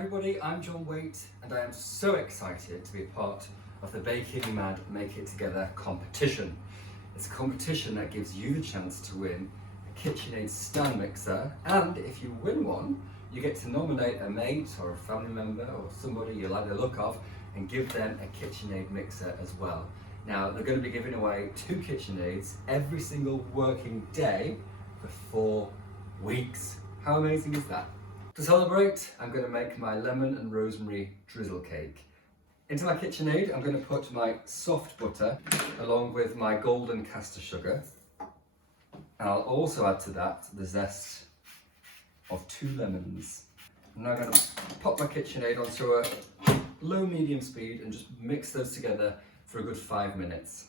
everybody, I'm Whaite and I am so excited to be a part of the Baking Mad Make It Together competition. It's a competition that gives you the chance to win a KitchenAid stand mixer, and if you win one, you get to nominate a mate or a family member or somebody you like the look of and give them a KitchenAid mixer as well. Now, they're going to be giving away 2 KitchenAids every single working day for 4 weeks. How amazing is that? To celebrate, I'm going to make my lemon and rosemary drizzle cake. Into my KitchenAid, I'm going to put my soft butter along with my golden caster sugar. And I'll also add to that the zest of 2 lemons. I'm now going to pop my KitchenAid onto a low-medium speed and just mix those together for a good 5 minutes.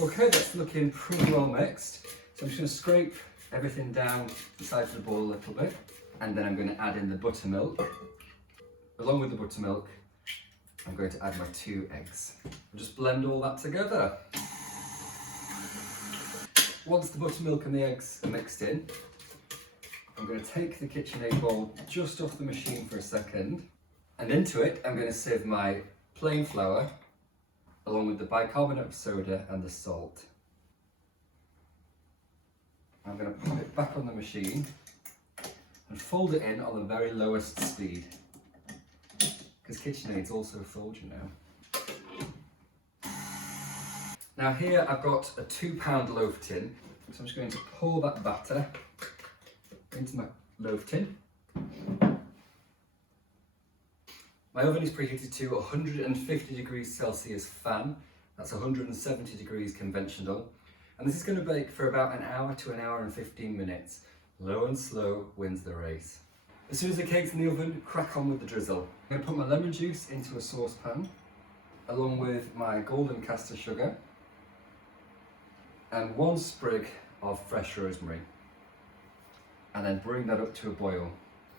Okay, that's looking pretty well mixed. So I'm just going to scrape everything down the sides of the bowl a little bit, and then I'm going to add in the buttermilk. Along with the buttermilk, I'm going to add my 2 eggs. I'll just blend all that together. Once the buttermilk and the eggs are mixed in, I'm going to take the KitchenAid bowl just off the machine for a second, and into it I'm going to sieve my plain flour along with the bicarbonate of soda and the salt. I'm going to put it back on the machine and fold it in on the very lowest speed, because KitchenAid's also fold, you know. Now here I've got a 2-pound loaf tin, so I'm just going to pour that batter into my loaf tin. My oven is preheated to 150 degrees Celsius fan, that's 170 degrees conventional, and this is going to bake for about an hour to an hour and 15 minutes. Low and slow wins the race. As soon as the cake's in the oven, crack on with the drizzle. I'm going to put my lemon juice into a saucepan, along with my golden caster sugar, and 1 sprig of fresh rosemary. And then bring that up to a boil.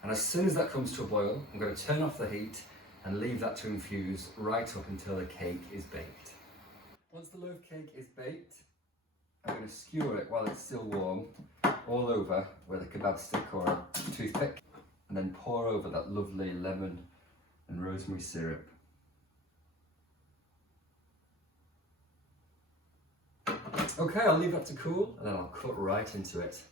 And as soon as that comes to a boil, I'm going to turn off the heat and leave that to infuse right up until the cake is baked. Once the loaf cake is baked, I'm going to skewer it while it's still warm all over with a kebab stick or a toothpick, and then pour over that lovely lemon and rosemary syrup. Okay, I'll leave that to cool and then I'll cut right into it.